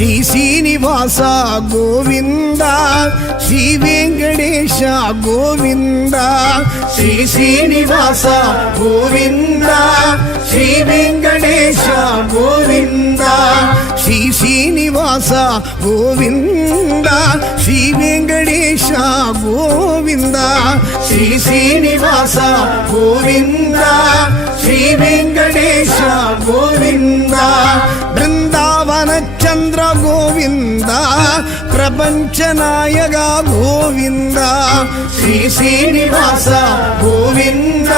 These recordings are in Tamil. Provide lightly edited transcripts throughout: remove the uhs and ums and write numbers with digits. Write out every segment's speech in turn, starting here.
ಶ್ರೀ ಶ್ರೀನಿವಾಸ ಗೋವಿಂದ ಶ್ರೀ ವೆಂಕಟೇಶ ಗೋವಿಂದ ಶ್ರೀ ಶ್ರೀನಿವಾಸ ಗೋವಿಂದ ಶ್ರೀ ವೆಂಕಟೇಶ ಗೋವಿಂದ ಶ್ರೀ ಶ್ರೀನಿವಾಸ ಗೋವಿಂದ ಶ್ರೀ ವೆಂಕಟೇಶ ಗೋವಿಂದ ಶ್ರೀ ಶ್ರೀನಿವಾಸ ಗೋವಿಂದ ಶ್ರೀ ವೆಂಕಟೇಶ ಗೋವಿಂದ ಬೃಂದಾವನ ಚಂದ್ರ ಗೋವಿಂದ ಪ್ರಪಂಚ ನಾಯಕ ಗೋವಿಂದ ಶ್ರೀ ಶ್ರೀನಿವಾಸ ಗೋವಿಂದ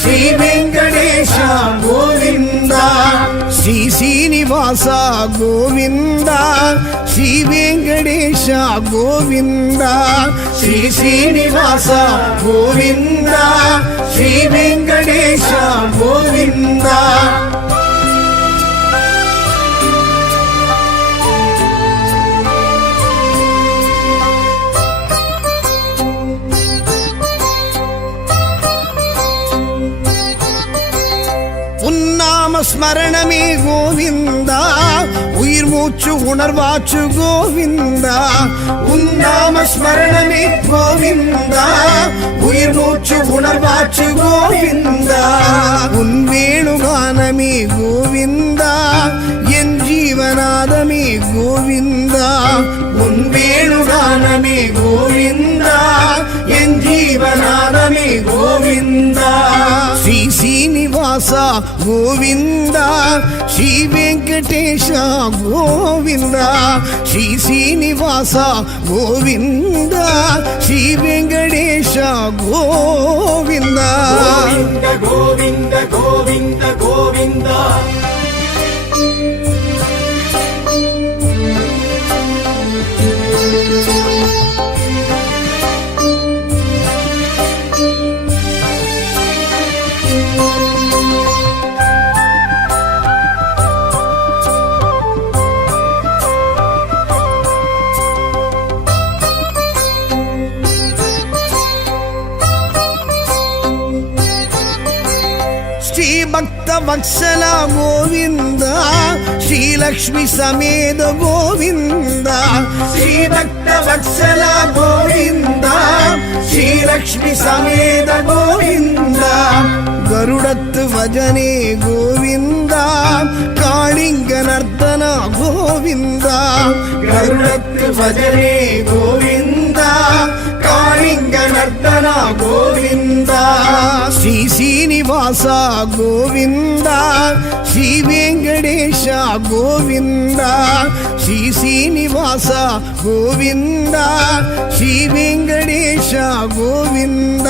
ಶ್ರೀ ವೆಂಕಟೇಶ ಗೋವಿಂದ ಶ್ರೀ ಶ್ರೀನಿವಾಸ ಗೋವಿಂದ ಶ್ರೀ ವೆಂಕಟೇಶ ಗೋವಿಂದ ಶ್ರೀ ಶ್ರೀನಿವಾಸ ಗೋವಿಂದ ಶ್ರೀ ವೆಂಕಟೇಶ ಗೋವಿಂದ ஸ்மரணமே கோவிந்தா உயிர் மூச்சு உணர்வாச்சு கோவிந்தா உன்னாம ஸ்மரணமே கோவிந்தா உயிர் மூச்சு உணர்வாச்சு கோவிந்தா உன் வேணுகானமே கோவிந்தா என் ஜீவநாதமே கோவிந்தா உன் வேணுகானமே கோவிந்தா என் ஜீவநாதமே கோவிந்தா ஸ்ரீ ಶ್ರೀನಿವಾಸ ಗೋವಿಂದ ಶ್ರೀ ವೆಂಕಟೇಶ ಗೋವಿಂದ ಶ್ರೀ ಶ್ರೀನಿವಾಸ ಗೋವಿಂದ ಶ್ರೀ ವೆಂಕಟೇಶ ಗೋವಿಂದ ಗೋವಿಂದ ಗೋವಿಂದ ಗೋವಿಂದ ಭಕ್ತ ವತ್ಸಲ ಗೋವಿಂದ ಶ್ರೀ ಲಕ್ಷ್ಮಿ ಸಮೇತ ಗೋವಿಂದ ಶ್ರೀ ಭಕ್ತ ವತ್ಸಲ ಗೋವಿಂದ ಶ್ರೀ ಲಕ್ಷ್ಮಿ ಸಮೇತ ಗೋವಿಂದ ಗರುಡತ್ತು ಭಜನೆ ಗೋವಿಂದ ಕಾಳಿಂಗ ನರ್ತನ ಗೋವಿಂದ ಗರುಡತ್ತು ಭಜನೆ ಗೋವಿಂದ ಕಾಳಿಂಗ ನರ್ತನ ಗೋವಿಂದ ಶ್ರೀ ಶ್ರೀನಿವಾಸ ಗೋವಿಂದ ಶ್ರೀ ವೆಂಕಟೇಶ ಗೋವಿಂದ ಶ್ರೀ ಶ್ರೀನಿವಾಸ ಗೋವಿಂದ ಶ್ರೀ ವೆಂಕಟೇಶ ಗೋವಿಂದ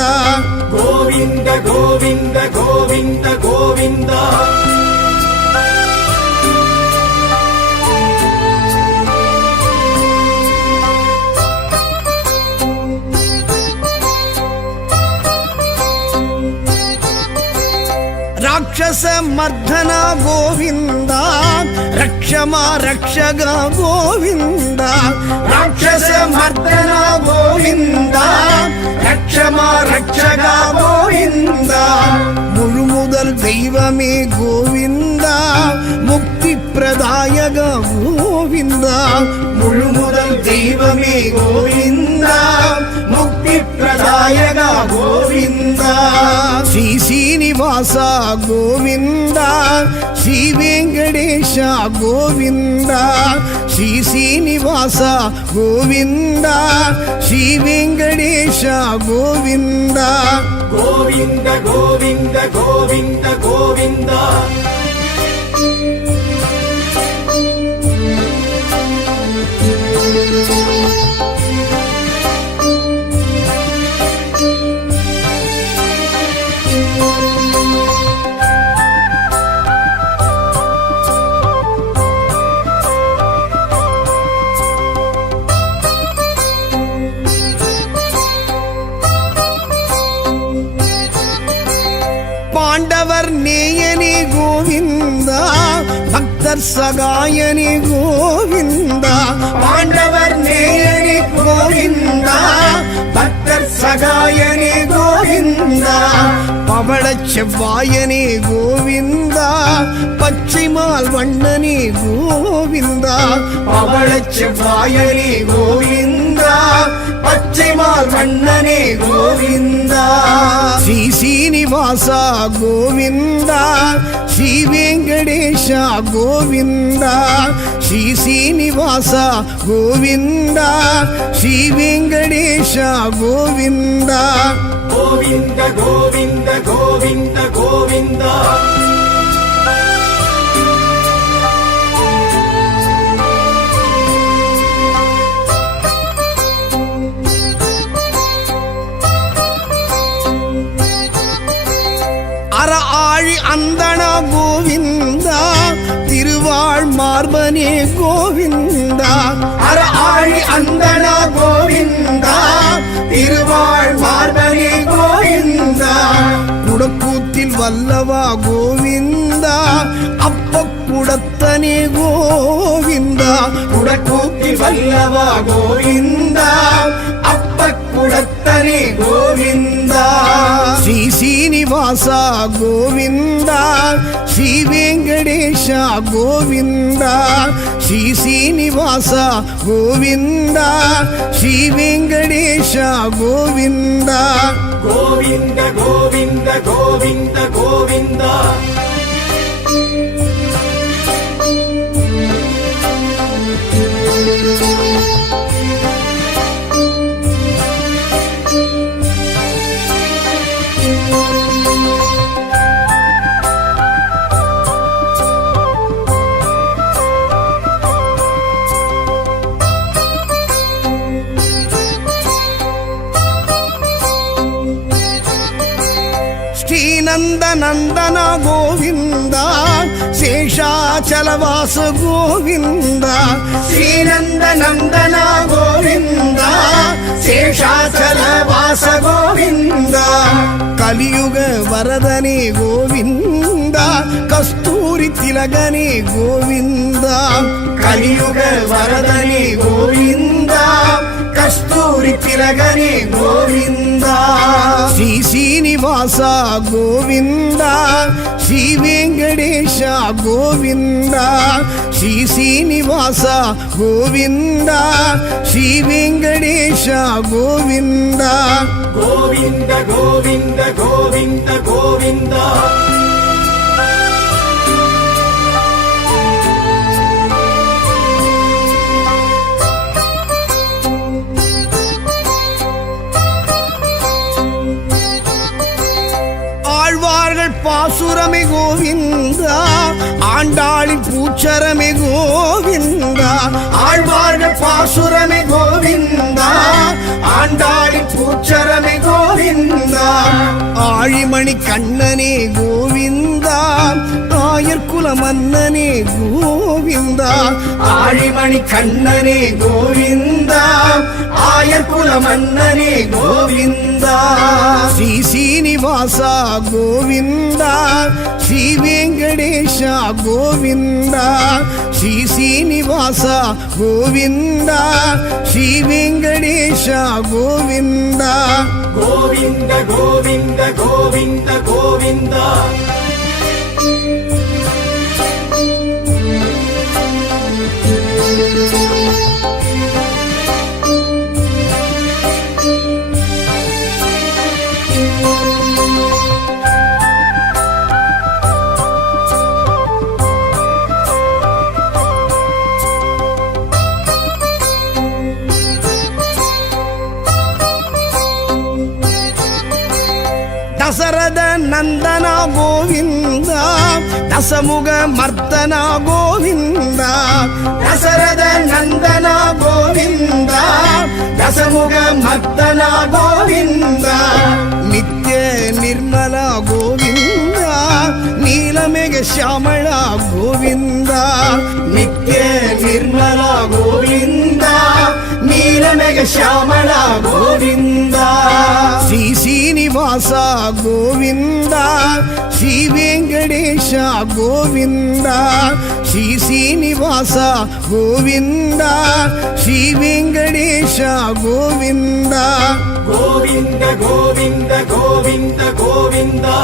ಗೋವಿಂದ ಗೋವಿಂದ ಗೋವಿಂದ ಗೋವಿಂದ ರಾಕ್ಷಸ ಮರ್ಧನ ಗೋವಿಂದ ರಕ್ಷಮ ರಕ್ಷಗ ಗೋವಿಂದ ರಾಕ್ಷಸ ಮರ್ಧನ ಗೋವಿಂದ ರಕ್ಷಮ ರಕ್ಷಗ ಗೋವಿಂದ முழு முதல் தெய்வமே கோவிந்தா முக்தி பிரதாயக கோவிந்தா முழு முதல் தெய்வமே கோவிந்தா முக்தி பிரதாயக கோவிந்தா ஸ்ரீ ಶ್ರೀನಿವಾಸ ಗೋವಿಂದ ಶ್ರೀ ವೆಂಕಟೇಶ ಗೋವಿಂದ ಶ್ರೀ ಶ್ರೀನಿವಾಸ ಗೋವಿಂದ ಶ್ರೀ ವೆಂಕಟೇಶ ಗೋವಿಂದ ಗೋವಿಂದ ಗೋವಿಂದ ಗೋವಿಂದ ಗೋವಿಂದ பாண்டவர் நேயனே கோவிந்தா பக்தர் சகாயனே கோவிந்தா பாண்டவர் நேயனே கோவிந்தா பக்தர் சகாயனே கோவிந்தா பவளச் செவ்வாயனே கோவிந்தா பச்சைமால் வண்ணனே கோவிந்தா பவளச் செவ்வாயனே கோவிந்தா பச்சைமால் வண்ணனே கோவிந்தா ஸ்ரீ சீனிவாசா கோவிந்தா ஸ்ரீ வெங்கடேஷா கோவிந்தா ஸ்ரீ சீனிவாசா கோவிந்தா ஸ்ரீ வெங்கடேஷா கோவிந்தா கோவிந்த கோவிந்த கோவிந்த கோவிந்தா அற ஆழி அந்தனா கோவிந்தா திருவாழ் மார்பனே கோவிந்தா அற ஆழி அந்தனா கோவிந்தா திருவாழ் மார்பனே கோவிந்தா குடக்கூத்தில் வல்லவா கோவிந்தா அப்ப குடத்தனே கோவிந்தா குடக்கூத்தில் வல்லவா கோவிந்தா அப்ப குடத்தனே கோவிந்தா ஸ்ரீ சீனிவாசா கோவிந்தா ஸ்ரீ வெங்கடேஷா கோவிந்தா ஸ்ரீ சீனிவாசா கோவிந்தா ஸ்ரீ வெங்கடேஷா கோவிந்தா கோவிந்த கோவிந்த கோவிந்த கோவிந்தா ಶ್ರೀನಂದ ನಂದನ ಗೋವಿಂದ ಶೇಷಾಚಲವಾಸ ಗೋವಿಂದ ಶ್ರೀನಂದ ನಂದನ ಗೋವಿಂದ ಶೇಷಾಚಲವಾಸ ಗೋವಿಂದ ಕಲಿಯುಗ ವರದನೆ ಗೋವಿಂದ ಕಸ್ತೂರಿ ತಿಲಗನೆ ಗೋವಿಂದ ಕಲಿಯುಗ ವರದನೆ ಗೋವಿಂದ ಕಸ್ತೂರಿ ತಿಲಗನೆ ಗೋವಿಂದ ಶ್ರೀ ಶ್ರೀನಿವಾಸ ಗೋವಿಂದ ಶ್ರೀ ವೆಂಕಟೇಶ ಗೋವಿಂದ ಶ್ರೀ ಶ್ರೀನಿವಾಸ ಗೋವಿಂದ ಶ್ರೀ ವೆಂಕಟೇಶ ಗೋವಿಂದ ಗೋವಿಂದ ಗೋವಿಂದ ಗೋವಿಂದ ಗೋವಿಂದ பாசுரமே கோவிந்தா ஆண்டாளின் பூச்சரமே கோவிந்தா ஆழ்வார்கள் பாசுரமே கோவிந்தா ஆண்டாளின் பூச்சரமே கோவிந்தா ஆழிமணி கண்ணனே கோவிந்தா ஆயர்குல மன்னனே கோவிந்தா ஆழிமணி கண்ணனே கோவிந்தா ஆயர்குல மன்னனே கோவிந்தா ஸ்ரீ சீனிவாசா கோவிந்தா ஸ்ரீ வெங்கடேஷ கோவிந்தா ஸ்ரீ சீனிவாசா கோவிந்தா ஸ்ரீ வெங்கடேஷ கோவிந்தா கோவிந்த கோவிந்த கோவிந்த கோவிந்தா தசரத நந்தனா கோவிந்தா தசமுக மர்த்தனா கோவிந்தா தசரத நந்தனா கோவிந்தா தசமுக மர்த்தனா கோவிந்தா நித்ய நிர்மலா கோவிந்தா நீலமேக ಶ್ಯಾಮಳಾ கோவிந்தா நித்ய நிர்மலா கோவிந்தா நீலமேக ಶ್ಯಾಮಳಾ கோவிந்தா ஸ்ரீ சீனிவாசா கோவிந்தா ஸ்ரீ வெங்கடேஷ கோவிந்தா ஸ்ரீ சீனிவாசா கோவிந்தா ஸ்ரீ வெங்கடேஷ கோவிந்தா கோவிந்த கோவிந்த கோவிந்த கோவிந்தா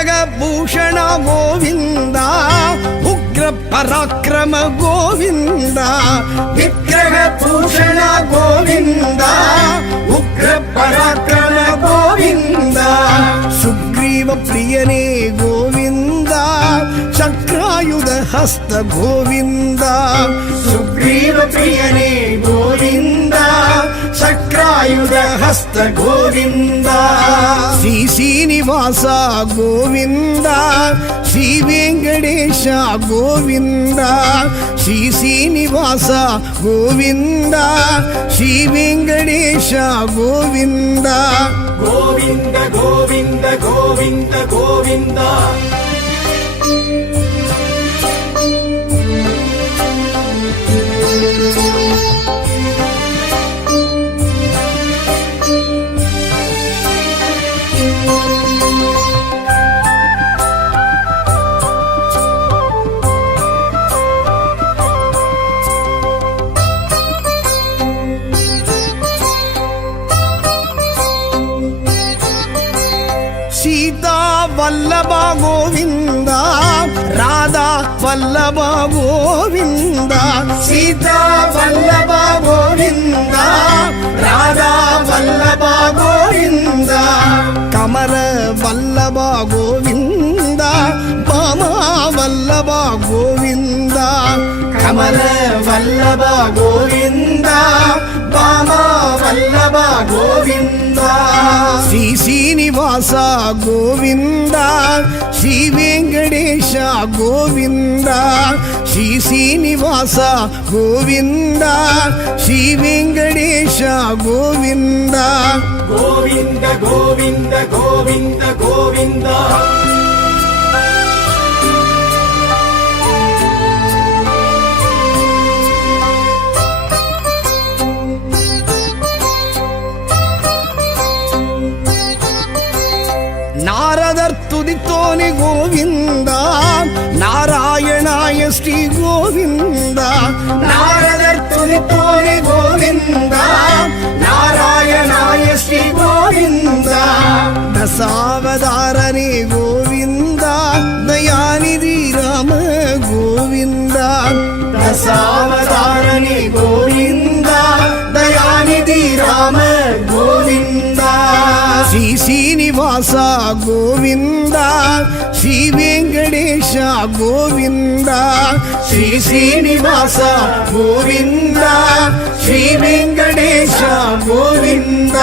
ವಿಗ್ರಹ ಭೂಷಣ ಗೋವಿಂದ ಉಗ್ರ ಪರಾಕ್ರಮ ಗೋವಿಂದ ವಿಗ್ರಹ ಭೂಷಣ ಗೋವಿಂದ ಉಗ್ರ ಪರಾಕ್ರಮ ಗೋವಿಂದ ಸುಗ್ರೀವ ಪ್ರಿಯನೇ ಗೋವಿಂದ ಚಕ್ರಾಯುಧ ಹಸ್ತ ಗೋವಿಂದ ಸುಗ್ರೀವ ಪ್ರಿಯನೇ ಗೋವಿಂದ ಚಕ್ರಾಯುಧ ಹಸ್ತ ಗೋವಿಂದ ಶ್ರೀ ಶ್ರೀನಿವಾಸ ಗೋವಿಂದ ಶ್ರೀ ವೆಂಕಟೇಶ ಗೋವಿಂದ ಶ್ರೀ ಶ್ರೀನಿವಾಸ ಗೋವಿಂದ ಶ್ರೀ ವೆಂಕಟೇಶ ಗೋವಿಂದ ಗೋವಿಂದ ಗೋವಿಂದ ಗೋವಿಂದ ಗೋವಿಂದ ಸೀತಾ ವಲ್ಲಭ ಗೋವಿಂದ ರಾಧಾ ವಲ್ಲಭ ಗೋವಿಂದ ಸೀತಾ ವಲ್ಲಭ ಗೋವಿಂದ ರಾಧಾ ವಲ್ಲಭ ಗೋವಿಂದ ಕಮಲ ವಲ್ಲಭ ಗೋವಿಂದ ಬಾಮ ವಲ್ಲಭ ಗೋವಿಂದ ಕಮಲ ವಲ್ಲಭ ಗೋವಿಂದ ಬಾಮ ವಲ್ಲಭ ಗೋವಿಂದ ಶ್ರೀ ಶ್ರೀನಿವಾಸ ಗೋವಿಂದ ಶ್ರೀ ವೆಂಕಟೇಶ ಗೋವಿಂದ ಶ್ರೀ ಶ್ರೀನಿವಾಸ ಗೋವಿಂದ ಶ್ರೀ ವೆಂಕಟೇಶ ಗೋವಿಂದ ಗೋವಿಂದ ಗೋವಿಂದ ಗೋವಿಂದ ಗೋವಿಂದ ನಾರದರ್ ತುದಿತೋನೆ ಗೋವಿಂದ ನಾರಾಯಣಾಯ ಶ್ರೀ ಗೋವಿಂದ ನಾರದರ್ ತುದಿತೋನೆ ಗೋವಿಂದ ನಾರಾಯಣಾಯ ಶ್ರೀ ಗೋವಿಂದ ದಶಾವತಾರನೇ ಗೋವಿಂದ ದಯಾನಿಧಿ ರಾಮ ಗೋವಿಂದ ದಶಾವತಾರನೇ ಗೋವಿಂದ ದಯಾನಿಧಿ ರಾಮ ಗೋವಿಂದ ಶ್ರೀ ಶ್ರೀನಿವಾಸ ಗೋವಿಂದ ಶ್ರೀ ವೆಂಕಟೇಶ ಗೋವಿಂದ ಶ್ರೀ ಶ್ರೀನಿವಾಸ ಗೋವಿಂದ ಶ್ರೀ ವೆಂಕಟೇಶ ಗೋವಿಂದ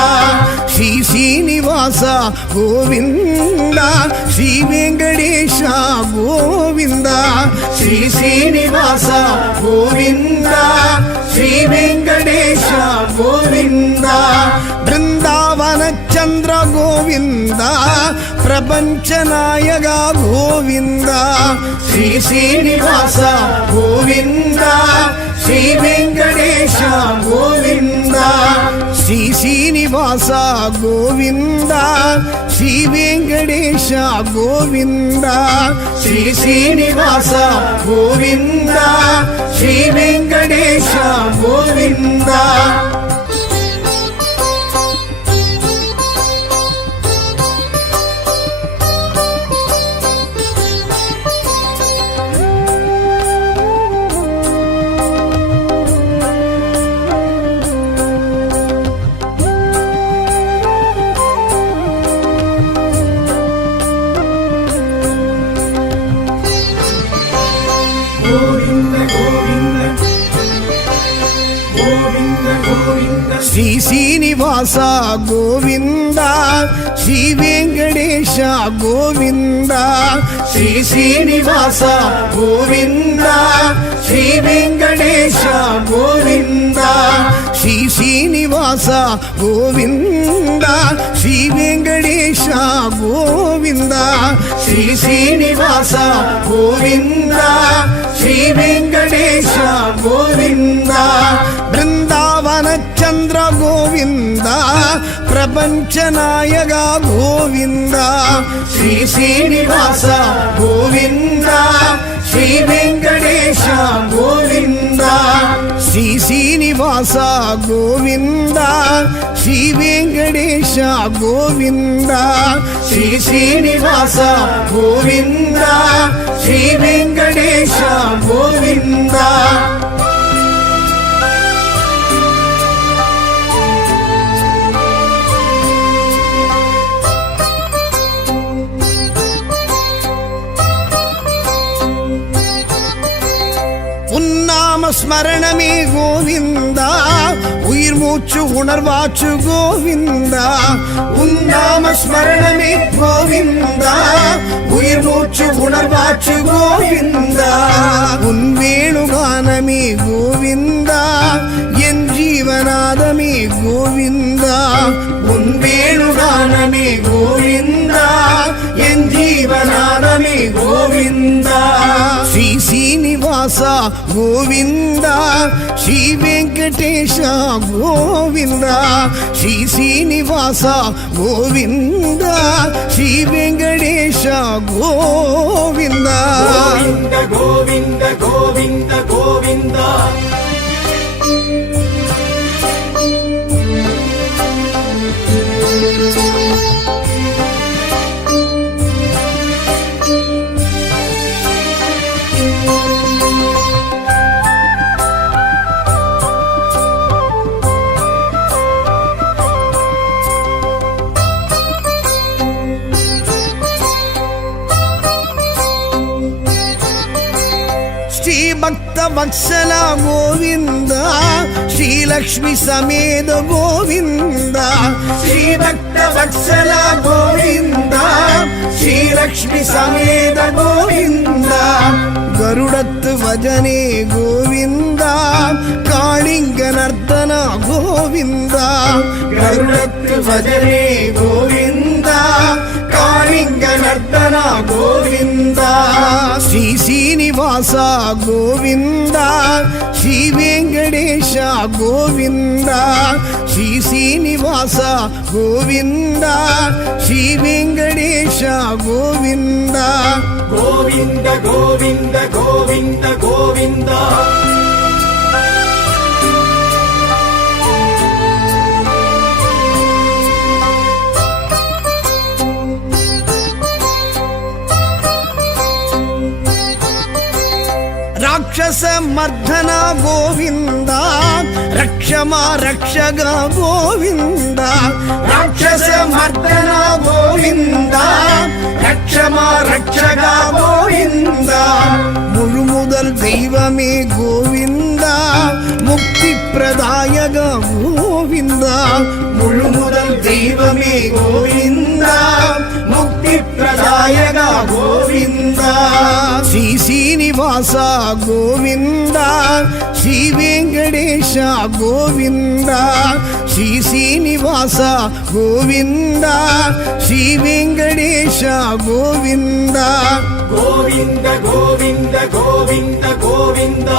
ಶ್ರೀ ಶ್ರೀನಿವಾಸ ಗೋವಿಂದ ಶ್ರೀ ವೆಂಕಟೇಶ ಗೋವಿಂದ ಶ್ರೀ ಶ್ರೀನಿವಾಸ ಗೋವಿಂದ ಶ್ರೀ ವೆಂಕಟೇಶ ಗೋವಿಂದ ಬೃಂದಾವನ ಚಂದ್ರ ಗೋವಿಂದ ಪ್ರಪಂಚ ನಾಯಕ ಗೋವಿಂದ ಶ್ರೀ ಶ್ರೀನಿವಾಸ ಗೋವಿಂದ ಶ್ರೀ ವೆಂಕಟೇಶ ಗೋವಿಂದ ಶ್ರೀ ಶ್ರೀನಿವಾಸ ಗೋವಿಂದ ಶ್ರೀ ವೆಂಕಟೇಶ ಗೋವಿಂದ ಶ್ರೀ ಶ್ರೀನಿವಾಸ ಗೋವಿಂದ ಶ್ರೀ ವೆಂಕಟೇಶ ಗೋವಿಂದ ಶ್ರೀ ಶ್ರೀನಿವಾಸ ಗೋವಿಂದ ಶ್ರೀ ವೆಂಕಟೇಶ ಗೋವಿಂದ ಶ್ರೀ ಶ್ರೀನಿವಾಸ ಗೋವಿಂದ ಶ್ರೀ ವೆಂಕಟೇಶ ಗೋವಿಂದ ಶ್ರೀ ಶ್ರೀನಿವಾಸ ಗೋವಿಂದ ಶ್ರೀ ವೆಂಕಟೇಶ ಗೋವಿಂದ ಶ್ರೀ ಶ್ರೀನಿವಾಸ ಗೋವಿಂದ ಶ್ರೀ ವೆಂಕಟೇಶ ಗೋವಿಂದ ಬೃಂದಾವನ ಚಂದ್ರ ಗೋವಿಂದ ಪ್ರಪಂಚ ನಾಯಕ ಗೋವಿಂದ ಶ್ರೀ ಶ್ರೀನಿವಾಸ ಗೋವಿಂದ ಶ್ರೀ ವೆಂಕಟೇಶ ಗೋವಿಂದ ಶ್ರೀ ಶ್ರೀನಿವಾಸ ಗೋವಿಂದ ಶ್ರೀ ವೆಂಕಟೇಶ ಗೋವಿಂದ ಶ್ರೀ ಶ್ರೀನಿವಾಸ ಗೋವಿಂದ ಶ್ರೀ ವೆಂಕಟೇಶ ಗೋವಿಂದ உன்னாம ஸ்மரணமே கோவிந்தா உயிர் மூச்சு உணர்வாச்சு கோவிந்தா உன்னாம ஸ்மரணமே கோவிந்தா உயிர் மூச்சு உணர்வாச்சு கோவிந்தா உன் வேணுகானமே கோவிந்தா என் ஜீவநாதமே கோவிந்தா உன் வேணுகானமே கோவிந்தா என் ஜீவநாதமே கோவிந்தா ஸ்ரீ ಶ್ರೀನಿವಾಸ ಗೋವಿಂದ ಶ್ರೀ ವೆಂಕಟೇಶ ಗೋವಿಂದ ಶ್ರೀ ಶ್ರೀನಿವಾಸ ಗೋವಿಂದ ಶ್ರೀ ವೆಂಕಟೇಶ ಗೋವಿಂದ ಗೋವಿಂದ ಗೋವಿಂದ ಗೋವಿಂದ ಗೋವಿಂದ ಭಕ್ತ ವತ್ಸಲ ಗೋವಿಂದ ಶ್ರೀಲಕ್ಷ್ಮಿ ಸಮೇತ ಗೋವಿಂದ ಶ್ರೀ ಭಕ್ತ ವತ್ಸಲ ಗೋವಿಂದ ಶ್ರೀಲಕ್ಷ್ಮಿ ಸಮೇತ ಗೋವಿಂದ ಗರುಡತ್ತು ಭಜನೆ ಗೋವಿಂದ ಕಾಳಿಂಗ ನರ್ತನ ಗೋವಿಂದ ಗರುಡತ್ತು ಭಜನೆ ಗೋವಿಂದ ಕಾಳಿಂಗ ನರ್ತನ ಗೋವಿಂದ ಶ್ರೀ ಶ್ರೀನಿವಾಸ ಗೋವಿಂದ ಶ್ರೀ ವೆಂಕಟೇಶ ಗೋವಿಂದ ಶ್ರೀ ಶ್ರೀನಿವಾಸ ಗೋವಿಂದ ಶ್ರೀ ವೆಂಕಟೇಶ ಗೋವಿಂದ ಗೋವಿಂದ ಗೋವಿಂದ ಗೋವಿಂದ ಗೋವಿಂದ ರಾಕ್ಷಸ ಮರ್ಧನ ಗೋವಿಂದ ರಕ್ಷಮ ರಕ್ಷಗ ಗೋವಿಂದ ರಾಕ್ಷಸ ಮರ್ಧನ ಗೋವಿಂದ ರಕ್ಷಮ ರಕ್ಷಗ ಗೋವಿಂದ முழு முதல் தெய்வமே கோவிந்தா முக்தி பிரதாயக கோவிந்தா முழு முதல் தெய்வமே கோவிந்தா முக்தி பிரதாயக கோவிந்தா ஸ்ரீ ಶ್ರೀನಿವಾಸ ಗೋವಿಂದ ಶ್ರೀ ವೆಂಕಟೇಶ ಗೋವಿಂದ ಶ್ರೀ ಶ್ರೀನಿವಾಸ ಗೋವಿಂದ ಶ್ರೀ ವೆಂಕಟೇಶ ಗೋವಿಂದ ಗೋವಿಂದ ಗೋವಿಂದ ಗೋವಿಂದ ಗೋವಿಂದ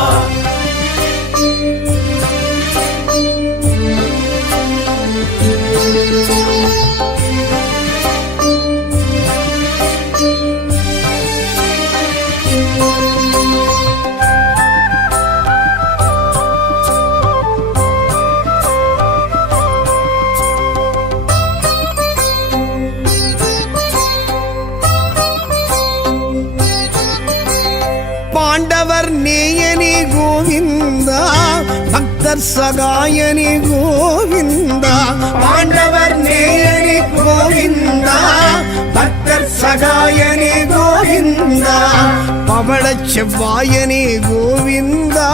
பாண்டவர் நேயனே கோவிந்தா பக்தர் சகாயனே கோவிந்தா பாண்டவர் நேயனே கோவிந்தா பக்தர் சகாயனே கோவிந்தா பவள செவ்வாயனே கோவிந்தா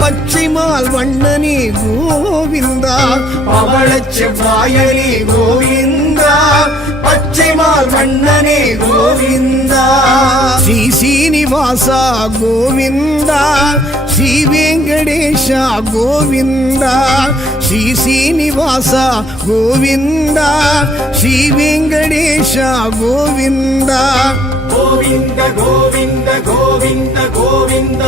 பச்சைமால் வண்ணனே கோவிந்தா பவள செவ்வாயனே கோவிந்தா பச்சைமால் வண்ணனே கோவிந்தா ஸ்ரீ ಶ್ರೀನಿವಾಸ ಗೋವಿಂದ ಶ್ರೀ ವೆಂಕಟೇಶ ಗೋವಿಂದ ಶ್ರೀ ಶ್ರೀನಿವಾಸ ಗೋವಿಂದ ಶ್ರೀ ವೆಂಕಟೇಶ ಗೋವಿಂದ ಗೋವಿಂದ ಗೋವಿಂದ ಗೋವಿಂದ ಗೋವಿಂದ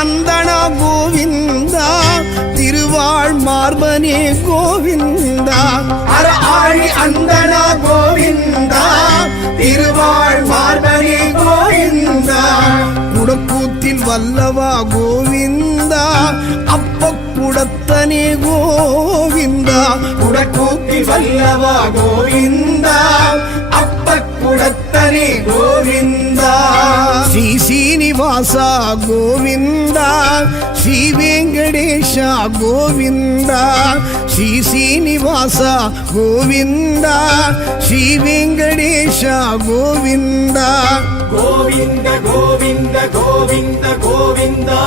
அந்தண கோவிந்தா திருவாழ் மார்பனே கோவிந்தா அற ஆழி அந்தண கோவிந்தா திருவாழ் மார்பனே கோவிந்தா குடக்கூத்தில் வல்லவா கோவிந்தா அப்ப குடத்தனே கோவிந்தா குடக்கூத்தில் வல்லவா கோவிந்தா அப்ப குடத்தனே கோவிந்தா ஸ்ரீ சீனிவாசா கோவிந்தா ஸ்ரீ வெங்கடேஷா கோவிந்தா ஸ்ரீ சீனிவாசா கோவிந்தா ஸ்ரீ வெங்கடேஷா கோவிந்தா கோவிந்த கோவிந்த கோவிந்த கோவிந்தா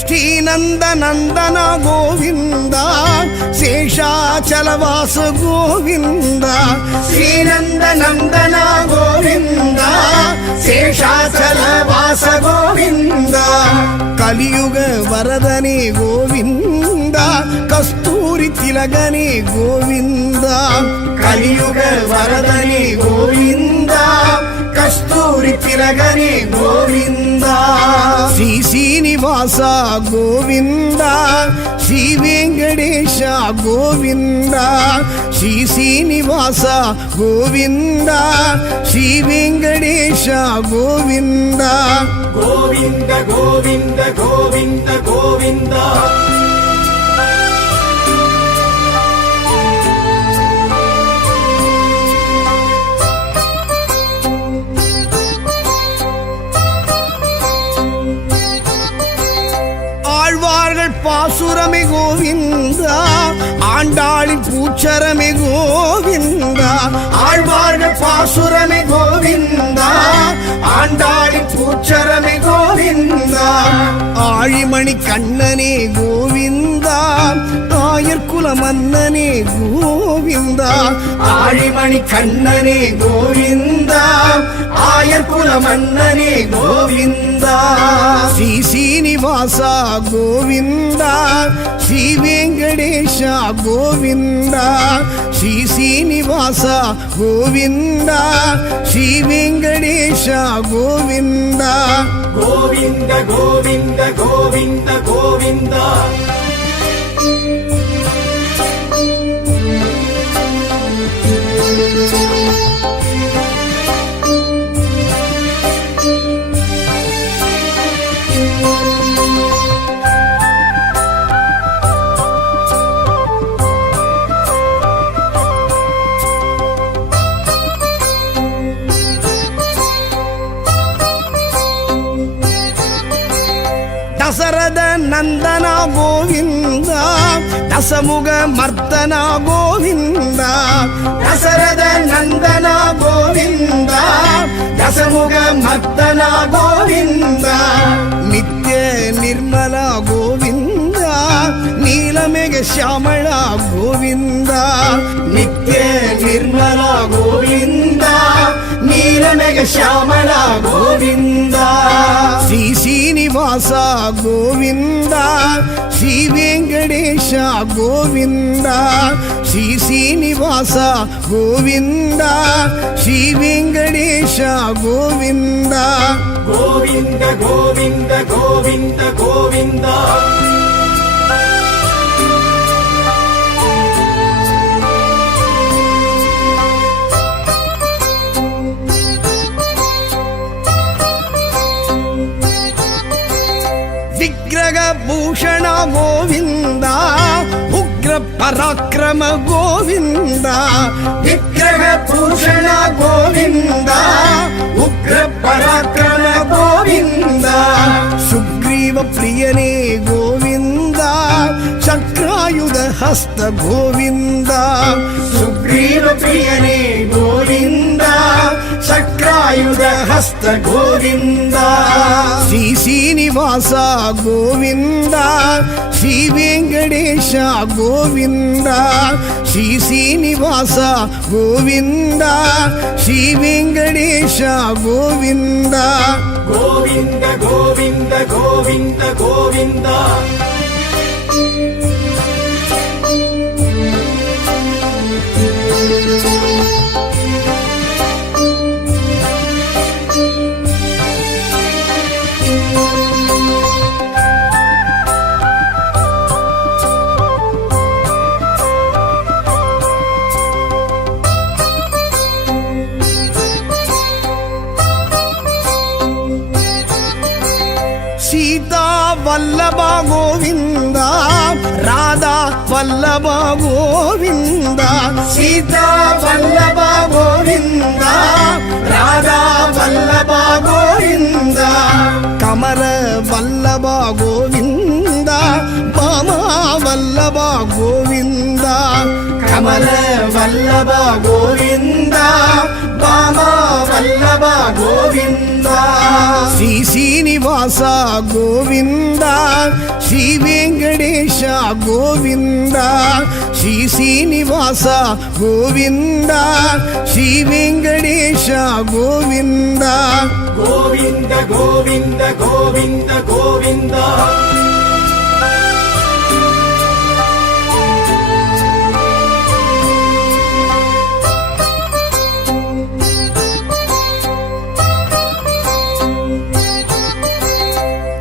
ஸ்ரீநந்த நந்தன கோவிந்தா சேஷாச்சலவாச கோவிந்தா ஸ்ரீநந்த நந்தன கோவிந்தா சேஷாச்சலவாச கோவிந்தா கலியுக வரதனே கோவிந்தா கஸ்தூரி திலகனே கோவிந்தா கலியுக வரதனே கோவிந்தா கஸ்தூரி திலகனே கோவிந்தா ஸ்ரீ சீனிவாசா கோவிந்தா ஸ்ரீ வெங்கடேஷா கோவிந்தா ஸ்ரீ சீனிவாசா கோவிந்தா ஸ்ரீ வெங்கடேஷா கோவிந்தா கோவிந்த கோவிந்த கோவிந்த கோவிந்தா ஆழ்வார்கள் பாசுரமே கோவிந்தா ஆண்டாளின் பூச்சரமே கோவிந்தா ஆழ்வார்கள் பாசுரமே கோவிந்தா ஆண்டாளின் பூச்சரமே கோவிந்தா ஆழிமணி கண்ணனே கோவிந்தா ஆயர்குல மன்னனே கோவிந்தா ஆழிமணி கண்ணனே கோவிந்தா ஆயர்குல மன்னனே கோவிந்தா ஸ்ரீ சீனிவாசா கோவிந்தா ஸ்ரீ வெங்கடேஷா கோவிந்தா ஸ்ரீ சீனிவாசா கோவிந்தா ஸ்ரீ வெங்கடேஷா கோவிந்தா கோவிந்த கோவிந்த கோவிந்த கோவிந்தா தசரத நந்தனா கோவிந்தா தசமுக மர்த்தனா கோவிந்தா தசரத நந்தனா கோவிந்தா தசமுக மர்த்தனா கோவிந்தா நித்ய நிர்மலா கோவிந்தா நீலமேக சியாமளா கோவிந்தா நித்ய நிர்மலா கோவிந்தா நீலமேக சியாமளா கோவிந்தா ஸ்ரீ சீனிவாசா கோவிந்தா ஸ்ரீ வெங்கடேஷா கோவிந்தா ஸ்ரீ சீனிவாசா கோவிந்தா ஸ்ரீ வெங்கடேஷா கோவிந்தா கோவிந்த கோவிந்த கோவிந்த கோவிந்தா விக்கிரக பூஷண கோவிந்தா உக்ர பராக்கிரம கோவிந்தா விக்கிரக பூஷண கோவிந்தா உக்ர பராக்கிரம கோவிந்தா சுக்ரீவ பிரியனே கோவிந்தா சக்ராயுத ஹஸ்த கோவிந்தா சுக்ரீவ பிரியனே கோவிந்தா சக்ரா ಚಕ್ರಾಯುಧ ಹಸ್ತ ಗೋವಿಂದ ಶ್ರೀ ಶ್ರೀನಿವಾಸ ಗೋವಿಂದ ಶ್ರೀ ವೆಂಕಟೇಶ ಗೋವಿಂದ ಶ್ರೀ ಶ್ರೀನಿವಾಸ ಗೋವಿಂದ ಶ್ರೀ ವೆಂಕಟೇಶ ಗೋವಿಂದ ಗೋವಿಂದ ಗೋವಿಂದ ಗೋವಿಂದ ಗೋವಿಂದ ಸೀತಾ ವಲ್ಲಭ ಗೋವಿಂದ ರಾಧಾ ವಲ್ಲಭ ಗೋವಿಂದ ಸೀತಾ ವಲ್ಲಭ ಗೋವಿಂದ ರಾಧಾ ವಲ್ಲಭ ಗೋವಿಂದ ಕಮಲ ವಲ್ಲಭ ಗೋವಿಂದ ಬಾಮ ವಲ್ಲಭ ಗೋವಿಂದ ಕಮಲ ವಲ್ಲಭ ಗೋವಿಂದ ಬಾಮ ವಲ್ಲಭ ಗೋವಿಂದ ಶ್ರೀ ಶ್ರೀನಿವಾಸ ಗೋವಿಂದ ಶ್ರೀ ವೆಂಕಟೇಶ ಗೋವಿಂದ ಶ್ರೀ ಶ್ರೀನಿವಾಸ ಗೋವಿಂದ ಶ್ರೀ ವೆಂಕಟೇಶ ಗೋವಿಂದ ಗೋವಿಂದ ಗೋವಿಂದ ಗೋವಿಂದ ಗೋವಿಂದ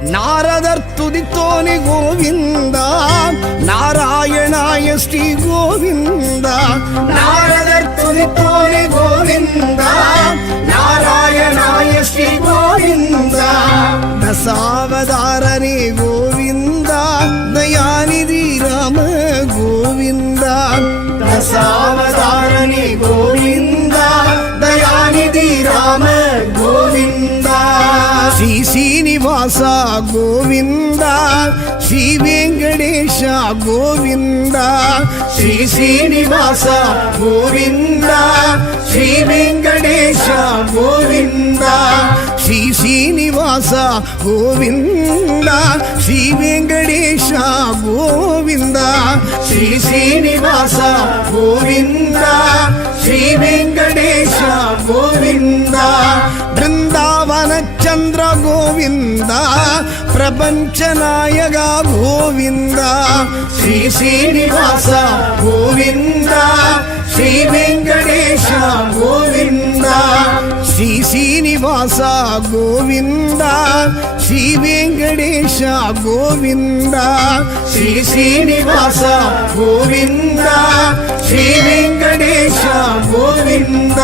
ನಾರದರ್ ತುದಿತೋನೆ ಗೋವಿಂದ ನಾರಾಯಣಾಯ ಶ್ರೀ ಗೋವಿಂದ ನಾರದರ್ ತುದಿತೋನೆ ಗೋವಿಂದ ನಾರಾಯಣಾಯ ಶ್ರೀ ಗೋವಿಂದ ದಶಾವತಾರನೇ ಗೋವಿಂದ ದಯಾನಿಧಿ ರಾಮ ಗೋವಿಂದ ದಶಾವತಾರನೇ ಗೋವಿಂದ ದಯಾನಿಧಿ ರಾಮ ಗೋವಿಂದ ಶ್ರೀ ಶ್ರೀನಿವಾಸ ಗೋವಿಂದ ಶ್ರೀ ವೆಂಕಟೇಶ ಗೋವಿಂದ ಶ್ರೀ ಶ್ರೀನಿವಾಸ ಗೋವಿಂದ ಶ್ರೀ ವೆಂಕಟೇಶ ಗೋವಿಂದ ಶ್ರೀ ಶ್ರೀನಿವಾಸ ಗೋವಿಂದ ಶ್ರೀ ವೆಂಕಟೇಶ ಗೋವಿಂದ ಶ್ರೀ ಶ್ರೀನಿವಾಸ ಗೋವಿಂದ ಶ್ರೀ ವೆಂಕಟೇಶ ಗೋವಿಂದ ಬೃಂದಾವನ ಚಂದ್ರ ಗೋವಿಂದ ಪ್ರಪಂಚ ನಾಯಕ ಗೋವಿಂದ ಶ್ರೀ ಶ್ರೀನಿವಾಸ ಗೋವಿಂದ ಶ್ರೀ ವೆಂಕಟೇಶ ಗೋವಿಂದ ಶ್ರೀ ಶ್ರೀನಿವಾಸ ಗೋವಿಂದ ಶ್ರೀ ವೆಂಕಟೇಶ ಗೋವಿಂದ ಶ್ರೀ ಶ್ರೀನಿವಾಸ ಗೋವಿಂದ ಶ್ರೀ ವೆಂಕಟೇಶ ಗೋವಿಂದ